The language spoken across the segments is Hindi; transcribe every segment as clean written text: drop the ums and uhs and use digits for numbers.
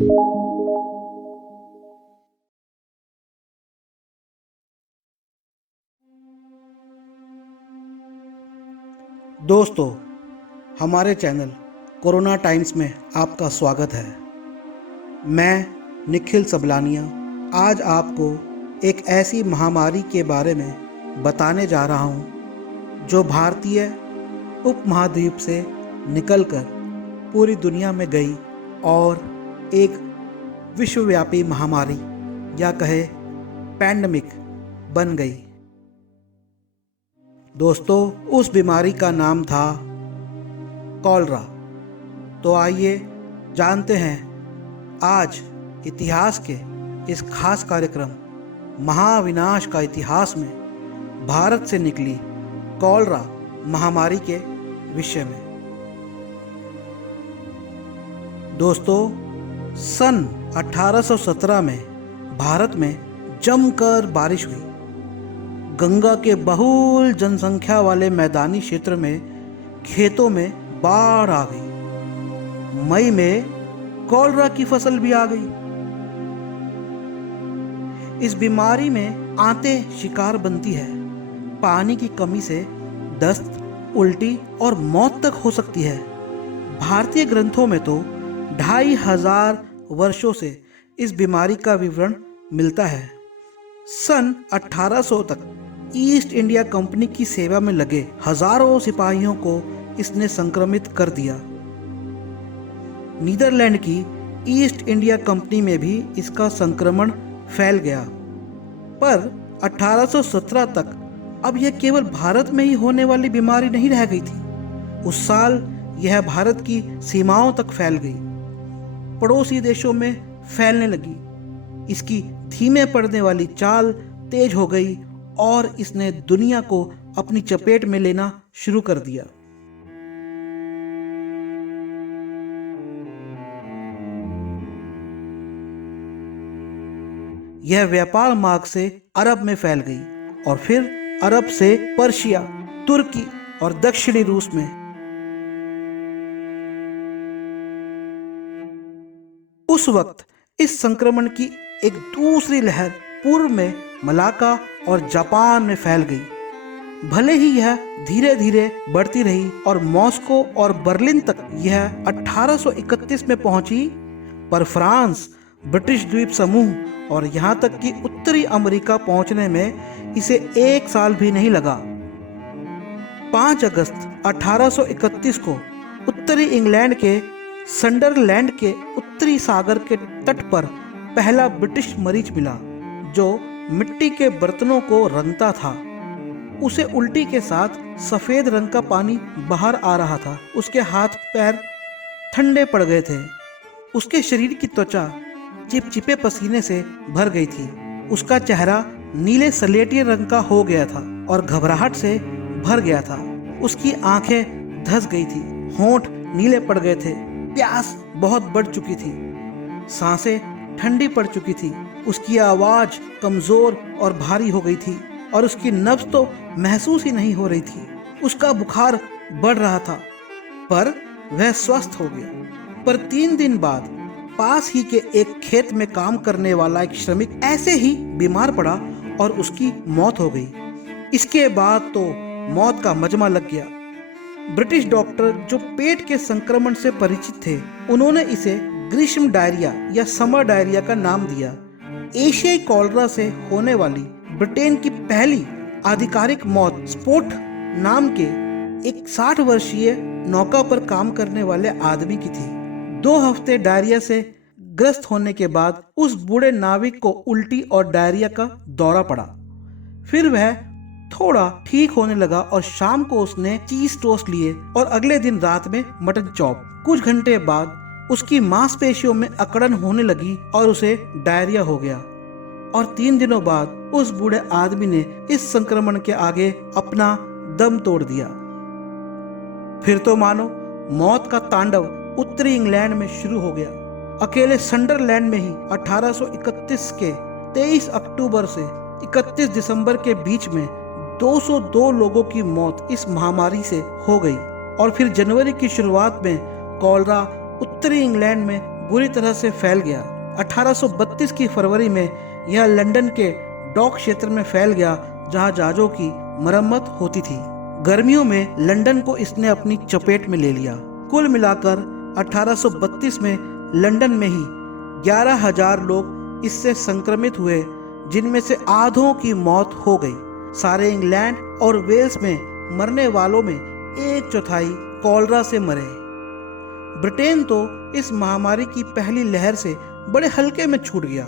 दोस्तों, हमारे चैनल कोरोना टाइम्स में आपका स्वागत है। मैं निखिल सबलानिया आज आपको एक ऐसी महामारी के बारे में बताने जा रहा हूं जो भारतीय उपमहाद्वीप से निकलकर पूरी दुनिया में गई और एक विश्वव्यापी महामारी या कहे पैंडेमिक बन गई। दोस्तों, उस बीमारी का नाम था कॉलरा। तो आइए जानते हैं आज इतिहास के इस खास कार्यक्रम महाविनाश का इतिहास में भारत से निकली कॉलरा महामारी के विषय में। दोस्तों, सन 1817 में भारत में जमकर बारिश हुई। गंगा के बहुल जनसंख्या वाले मैदानी क्षेत्र में खेतों में बाढ़ आ गई। मई में कॉलरा की फसल भी आ गई। इस बीमारी में आंतें शिकार बनती है। पानी की कमी से दस्त, उल्टी और मौत तक हो सकती है। भारतीय ग्रंथों में तो 2500 वर्षों से इस बीमारी का विवरण मिलता है। सन 1800 तक ईस्ट इंडिया कंपनी की सेवा में लगे हजारों सिपाहियों को इसने संक्रमित कर दिया। नीदरलैंड की ईस्ट इंडिया कंपनी में भी इसका संक्रमण फैल गया। पर 1817 तक अब यह केवल भारत में ही होने वाली बीमारी नहीं रह गई थी। उस साल यह भारत की सीमाओं तक फैल गई, पड़ोसी देशों में फैलने लगी। इसकी धीमे पड़ने वाली चाल तेज हो गई और इसने दुनिया को अपनी चपेट में लेना शुरू कर दिया। यह व्यापार मार्ग से अरब में फैल गई और फिर अरब से पर्शिया, तुर्की और दक्षिणी रूस में। उस वक्त इस संक्रमण की एक दूसरी लहर पूर्व में मलाका और जापान में फैल गई। भले ही यह धीरे धीरे बढ़ती रही और मॉस्को और बर्लिन तक यह 1831 में पहुंची, पर फ्रांस, ब्रिटिश द्वीप समूह और यहाँ तक कि उत्तरी अमेरिका पहुंचने में इसे 1 साल भी नहीं लगा। 5 अगस्त 1831 को उत्तरी इंग्लैंड के संडरलैंड के उत्तरी सागर के तट पर पहला ब्रिटिश मरीज मिला जो मिट्टी के बर्तनों को रंगता था। उसे उल्टी के साथ सफेद रंग का पानी बाहर आ रहा था। उसके हाथ पैर ठंडे पड़ गए थे। उसके शरीर की त्वचा चिपचिपे पसीने से भर गई थी। उसका चेहरा नीले सलेटी रंग का हो गया था और घबराहट से भर गया था। उसकी आंखें धंस गई थी, होंठ नीले पड़ गए थे, प्यास बहुत बढ़ चुकी थी, सांसें ठंडी पड़ चुकी थी। उसकी आवाज कमजोर और भारी हो गई थी और उसकी नब्ज तो महसूस ही नहीं हो रही थी। उसका बुखार बढ़ रहा था, पर वह स्वस्थ हो गया। पर 3 दिन बाद पास ही के एक खेत में काम करने वाला एक श्रमिक ऐसे ही बीमार पड़ा और उसकी मौत हो गई। इसके बाद तो मौत का मजमा लग गया। ब्रिटिश डॉक्टर जो पेट के संक्रमण से परिचित थे, उन्होंने इसे ग्रीष्म डायरिया या समर डायरिया का नाम दिया। एशियाई कॉलरा से होने वाली ब्रिटेन की पहली आधिकारिक मौत स्पोर्ट नाम के एक 60 वर्षीय नौका पर काम करने वाले आदमी की थी। 2 हफ्ते डायरिया से ग्रस्त होने के बाद उस बूढ़े नाविक को उल्टी और डायरिया का दौरा पड़ा। फिर वह थोड़ा ठीक होने लगा और शाम को उसने चीज टोस्ट लिए और अगले दिन रात में मटन चॉप। कुछ घंटे बाद उसकी मांसपेशियों में अकड़न होने लगी और उसे डायरिया हो गया। और 3 दिनों बाद उस बूढ़े आदमी ने इस संक्रमण के आगे अपना दम तोड़ दिया। फिर तो मानो मौत का तांडव उत्तरी इंग्लैंड में शुरू हो गया। अकेले संडरलैंड में ही 1831 के 23 अक्टूबर से 31 दिसंबर के बीच में 202 लोगों की मौत इस महामारी से हो गई। और फिर जनवरी की शुरुआत में कॉलरा उत्तरी इंग्लैंड में बुरी तरह से फैल गया। 1832 की फरवरी में यह लंदन के डॉक क्षेत्र में फैल गया, जहां जहाजों की मरम्मत होती थी। गर्मियों में लंदन को इसने अपनी चपेट में ले लिया। कुल मिलाकर 1832 में लंदन में ही 11,000 लोग इससे संक्रमित हुए, जिनमें से आधों की मौत हो गई। सारे इंग्लैंड और वेल्स में मरने वालों में 1/4 कॉलरा से मरे। ब्रिटेन तो इस महामारी की पहली लहर से बड़े हल्के में छूट गया।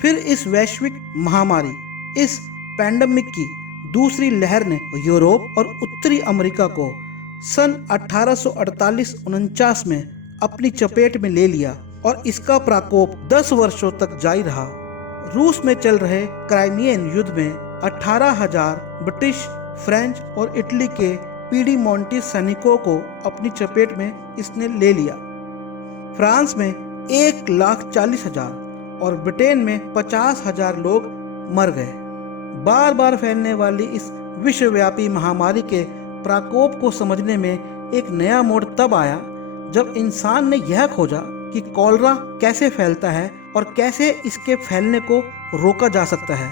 फिर इस वैश्विक महामारी, इस पैंडेमिक की दूसरी लहर ने यूरोप और उत्तरी अमेरिका को सन 1848-49 में अपनी चपेट में ले लिया और इसका प्रकोप 10 वर्षों तक जारी रहा। रूस में चल रहे क्राइमियन युद्ध में 18,000 ब्रिटिश, फ्रेंच और इटली के पीडीमोंटी सैनिकों को अपनी चपेट में इसने ले लिया। फ्रांस में 1,40,000 और ब्रिटेन में 50,000 लोग मर गए। बार बार फैलने वाली इस विश्वव्यापी महामारी के प्रकोप को समझने में एक नया मोड़ तब आया जब इंसान ने यह खोजा कि कॉलरा कैसे फैलता है और कैसे इसके फैलने को रोका जा सकता है।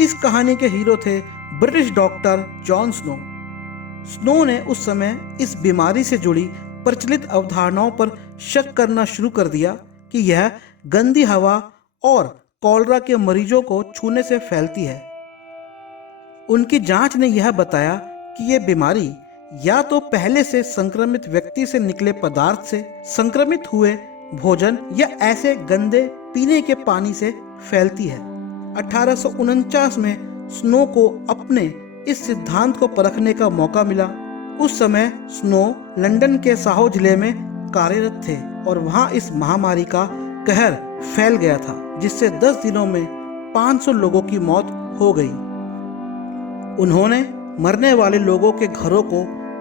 इस कहानी के हीरो थे British doctor Jon Snow. Snow ने उस समय इस बीमारी से जुड़ी प्रचलित अवधारणाओं पर शक करना शुरू कर दिया कि यह गंदी हवा और कॉलरा के मरीजों को छूने से फैलती है। उनकी जांच ने यह बताया कि यह बीमारी या तो पहले से संक्रमित व्यक्ति से निकले पदार्थ से, संक्रमित हुए भोजन या ऐसे गंदे पीने के पानी से फैलती है। 1849 में स्नो को अपने इस सिद्धांत को परखने का मौका मिला। उस समय स्नो लंदन के साहो जिले में कार्यरत थे और वहां इस महामारी का कहर फैल गया था, जिससे 10 दिनों में 500 लोगों की मौत हो गई। उन्होंने मरने वाले लोगों के घरों को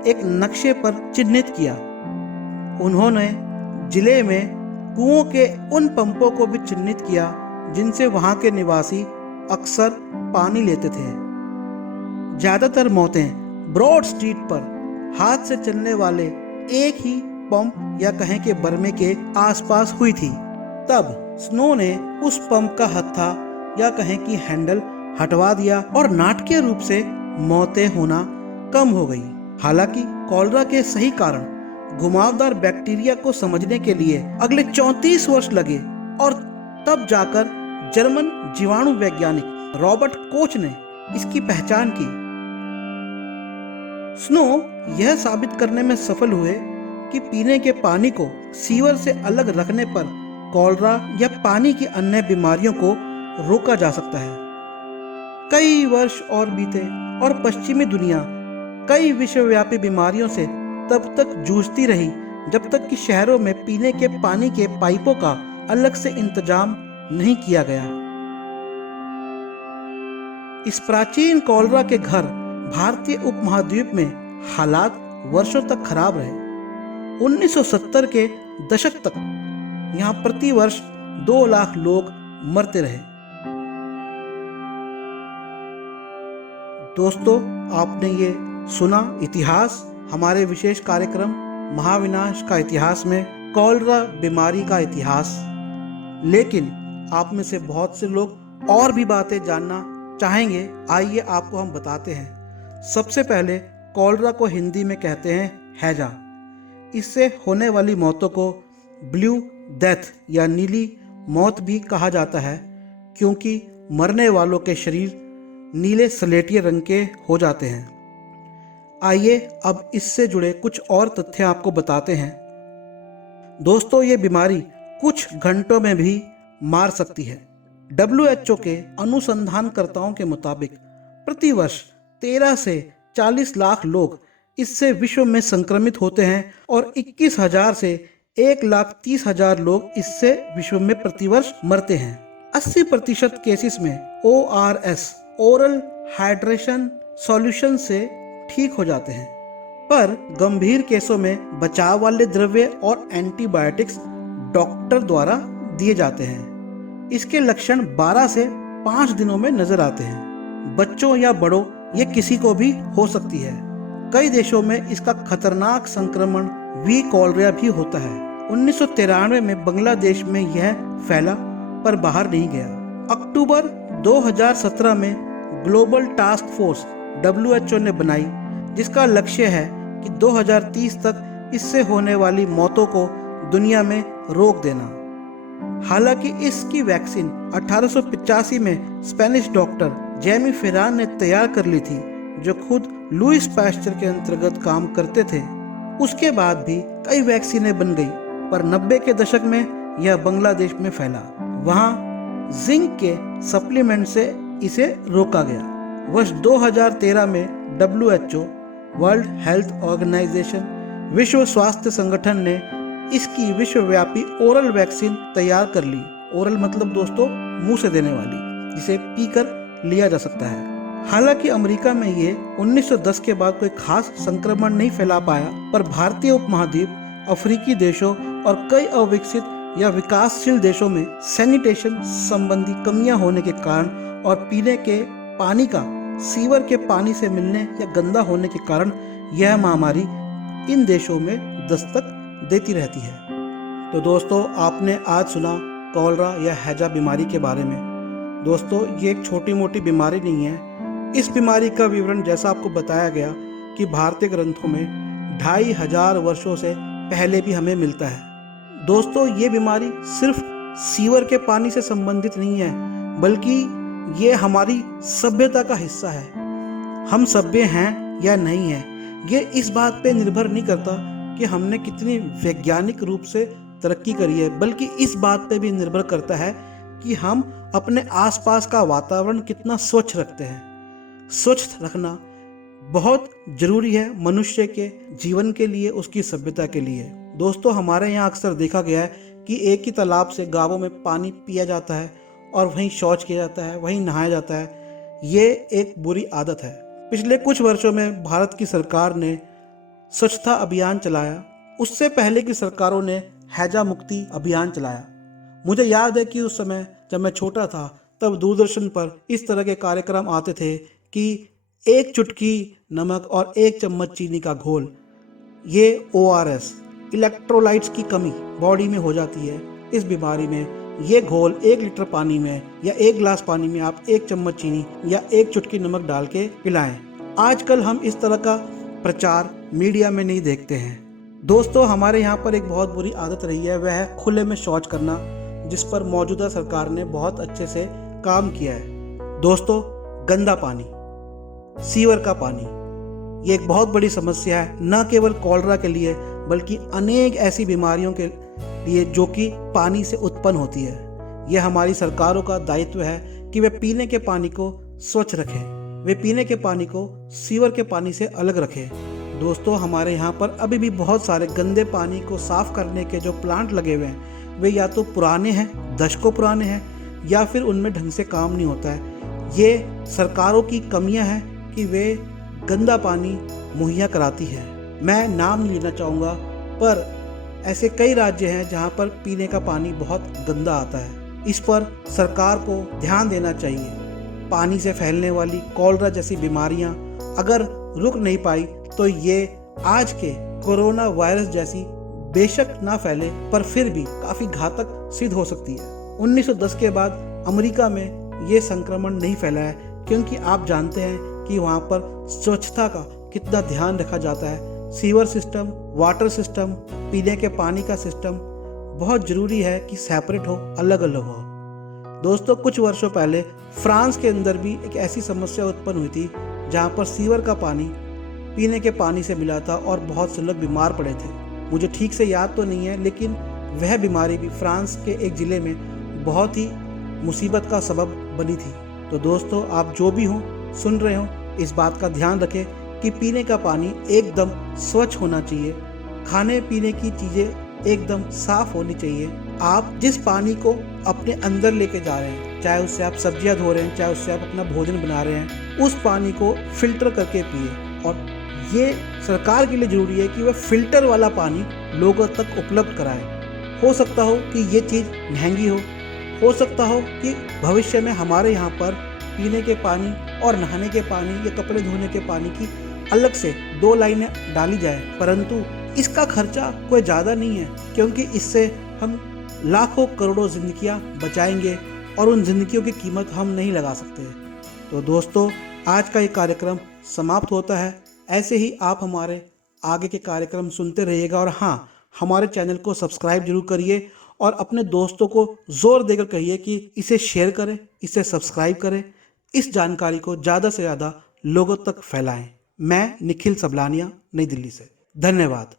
एक नक्शे पर चिन्हित किया। उन्होंने जिले में कुओं के उन पंपों को भी चिन्हित किया जिनसे वहां के निवासी अक्सर पानी लेते थे। ज्यादातर मौतें ब्रॉड स्ट्रीट पर हाथ से चलने वाले एक ही पंप या कहें कि बर्मे के आसपास हुई थी। तब स्नो ने उस पंप का हत्था या कहें कि हैंडल हटवा दिया और नाटकीय रूप से मौतें होना कम हो गई। हालांकि कॉलरा के सही कारण घुमावदार बैक्टीरिया को समझने के लिए अगले 34 वर्ष लगे और तब जाकर जर्मन जीवाणु वैज्ञानिक रॉबर्ट कोच ने इसकी पहचान की। स्नो यह साबित करने में सफल हुए कि पीने के पानी को सीवर से अलग रखने पर कॉलरा या पानी की अन्य बीमारियों को रोका जा सकता है। कई वर्ष और बीते और पश्चिमी दुनिया कई विश्वव्यापी बीमारियों से तब तक जूझती रही जब तक कि शहरों में पीने के पानी के पाइपों का अलग से इंतजाम नहीं किया गया। इस प्राचीन कॉलरा के घर भारतीय उपमहाद्वीप में हालात वर्षों तक खराब रहे। 1970 के दशक तक यहाँ प्रति वर्ष 2 लाख लोग मरते रहे। दोस्तों, आपने ये सुना इतिहास, हमारे विशेष कार्यक्रम महाविनाश का इतिहास में कॉलरा बीमारी का इतिहास। लेकिन आप में से बहुत से लोग और भी बातें जानना चाहेंगे। आइए आपको हम बताते हैं। सबसे पहले कॉलरा को हिंदी में कहते हैं हैजा। इससे होने वाली मौतों को ब्लू डेथ या नीली मौत भी कहा जाता है, क्योंकि मरने वालों के शरीर नीले स्लेटिया रंग के हो जाते हैं। आइए अब इससे जुड़े कुछ और तथ्य आपको बताते हैं। दोस्तों, ये बीमारी कुछ घंटों में भी मार सकती है। WHO के अनुसंधानकर्ताओं के मुताबिक प्रतिवर्ष 13 से 40 लाख लोग इससे विश्व में संक्रमित होते हैं और 21,000 से 1,30,000 लोग इससे विश्व में प्रतिवर्ष मरते हैं। 80% केसेस में ORS ओरल हाइड्रेशन सॉल्यूशन से ठीक हो जाते हैं, पर गंभीर केसों में बचाव वाले द्रव्य और एंटीबायोटिक्स डॉक्टर द्वारा दिए जाते हैं। इसके लक्षण 12 से 5 दिनों में नजर आते हैं। बच्चों या बड़ों, ये किसी को भी हो सकती है। कई देशों में इसका खतरनाक संक्रमण वी कॉलरा भी होता है। 1993 में बांग्लादेश में यह फैला पर बाहर नहीं गया। अक्टूबर 2017 में ग्लोबल टास्क फोर्स WHO ने बनाई, जिसका लक्ष्य है कि 2030 तक इससे होने वाली मौतों को दुनिया में रोक देना। हालांकि इसकी वैक्सीन 1885 में स्पेनिश डॉक्टर जेमी फेरान ने तैयार कर ली थी, जो खुद लुइस पास्चर के अंतर्गत काम करते थे। उसके बाद भी कई वैक्सीनें बन गई, पर 90 के दशक में यह बांग्लादेश में फैला। वहां जिंक के सप्लीमेंट से इसे रोका गया। वर्ष 2013 में WHO वर्ल्ड हेल्थ ऑर्गेनाइजेशन विश्व स्वास्थ्य संगठन ने इसकी विश्वव्यापी ओरल वैक्सीन तैयार कर ली। ओरल मतलब दोस्तों मुंह से देने वाली, जिसे पीकर लिया जा सकता है। हालांकि अमेरिका में ये 1910 के बाद कोई खास संक्रमण नहीं फैला पाया, पर भारतीय उपमहाद्वीप, अफ्रीकी देशों और कई अविकसित या विकासशील देशों में सैनिटेशन संबंधी कमियां होने के कारण और पीने के पानी का सीवर के पानी से मिलने या गंदा होने के कारण यह महामारी इन देशों में दस्तक देती रहती है। तो दोस्तों, आपने आज सुना कॉलरा या हैजा बीमारी के बारे में। दोस्तों, ये एक छोटी मोटी बीमारी नहीं है। इस बीमारी का विवरण जैसा आपको बताया गया कि भारतीय ग्रंथों में 2500 वर्षों से पहले भी हमें मिलता है। दोस्तों, ये बीमारी सिर्फ सीवर के पानी से संबंधित नहीं है, बल्कि ये हमारी सभ्यता का हिस्सा है। हम सभ्य हैं या नहीं हैं, ये इस बात पे निर्भर नहीं करता कि हमने कितनी वैज्ञानिक रूप से तरक्की करी है, बल्कि इस बात पे भी निर्भर करता है कि हम अपने आसपास का वातावरण कितना स्वच्छ रखते हैं। स्वच्छ रखना बहुत जरूरी है मनुष्य के जीवन के लिए, उसकी सभ्यता के लिए। दोस्तों, हमारे यहाँ अक्सर देखा गया है कि एक ही तालाब से गांवों में पानी पिया जाता है और वहीं शौच किया जाता है, वहीं नहाया जाता है। ये एक बुरी आदत है। पिछले कुछ वर्षों में भारत की सरकार ने स्वच्छता अभियान चलाया। उससे पहले की सरकारों ने हैजा मुक्ति अभियान चलाया। मुझे याद है कि उस समय जब मैं छोटा था, तब दूरदर्शन पर इस तरह के कार्यक्रम आते थे कि एक चुटकी नमक और एक चम्मच चीनी का घोल, ये ORS इलेक्ट्रोलाइट्स की कमी बॉडी में हो जाती है। इस बीमारी में ये घोल 1 लीटर पानी में या 1 गिलास पानी में आप 1 चम्मच चीनी या 1 चुटकी नमक डाल के पिलाएं। आजकल हम इस तरह का प्रचार मीडिया में नहीं देखते हैं। दोस्तों, हमारे यहाँ पर एक बहुत बुरी आदत रही है, वह है खुले में शौच करना, जिस पर मौजूदा सरकार ने बहुत अच्छे से काम किया है। दोस्तों, गंदा पानी, सीवर का पानी, ये एक बहुत बड़ी समस्या है, न केवल कॉलरा के लिए बल्कि अनेक ऐसी बीमारियों के लिए जो कि पानी से उत्पन्न होती है। यह हमारी सरकारों का दायित्व है कि वे पीने के पानी को स्वच्छ रखें, वे पीने के पानी को सीवर के पानी से अलग रखें। दोस्तों, हमारे यहाँ पर अभी भी बहुत सारे गंदे पानी को साफ करने के जो प्लांट लगे हुए हैं, वे या तो पुराने हैं, दशकों पुराने हैं, या फिर उनमें ढंग से काम नहीं होता है। ये सरकारों की कमियां हैं कि वे गंदा पानी मुहैया कराती है। मैं नाम नहीं लेना चाहूँगा, पर ऐसे कई राज्य हैं जहाँ पर पीने का पानी बहुत गंदा आता है। इस पर सरकार को ध्यान देना चाहिए। पानी से फैलने वाली कॉलरा जैसी बीमारियाँ अगर रुक नहीं पाई तो ये आज के कोरोना वायरस जैसी बेशक ना फैले, पर फिर भी काफ़ी घातक सिद्ध हो सकती है। 1910 के बाद अमेरिका में ये संक्रमण नहीं फैला है, क्योंकि आप जानते हैं कि वहाँ पर स्वच्छता का कितना ध्यान रखा जाता है। सीवर सिस्टम, वाटर सिस्टम, पीने के पानी का सिस्टम बहुत ज़रूरी है कि सेपरेट हो, अलग अलग हो। दोस्तों, कुछ वर्षों पहले फ्रांस के अंदर भी एक ऐसी समस्या उत्पन्न हुई थी जहाँ पर सीवर का पानी पीने के पानी से मिला था और बहुत से लोग बीमार पड़े थे। मुझे ठीक से याद तो नहीं है, लेकिन वह बीमारी भी फ्रांस के एक ज़िले में बहुत ही मुसीबत का सबब बनी थी। तो दोस्तों, आप जो भी हों, सुन रहे हों, इस बात का ध्यान रखें कि पीने का पानी एकदम स्वच्छ होना चाहिए। खाने पीने की चीज़ें एकदम साफ होनी चाहिए। आप जिस पानी को अपने अंदर लेके जा रहे हैं, चाहे उससे आप सब्जियां धो रहे हैं, चाहे उससे आप अपना भोजन बना रहे हैं, उस पानी को फिल्टर करके पिए। और ये सरकार के लिए ज़रूरी है कि वह फिल्टर वाला पानी लोगों तक उपलब्ध कराए। हो सकता हो कि ये चीज़ महंगी हो सकता हो कि भविष्य में हमारे यहाँ पर पीने के पानी और नहाने के पानी या कपड़े धोने के पानी की अलग से 2 लाइनें डाली जाए, परंतु इसका खर्चा कोई ज़्यादा नहीं है, क्योंकि इससे हम लाखों करोड़ों जिंदगियां बचाएंगे और उन जिंदगियों की कीमत हम नहीं लगा सकते। तो दोस्तों, आज का ये कार्यक्रम समाप्त होता है। ऐसे ही आप हमारे आगे के कार्यक्रम सुनते रहिएगा और हाँ, हमारे चैनल को सब्सक्राइब जरूर करिए और अपने दोस्तों को जोर देकर कहिए कि इसे शेयर करें, इसे सब्सक्राइब करें, इस जानकारी को ज़्यादा से ज़्यादा लोगों तक फैलाएं। मैं निखिल सबलानिया, नई दिल्ली से। धन्यवाद।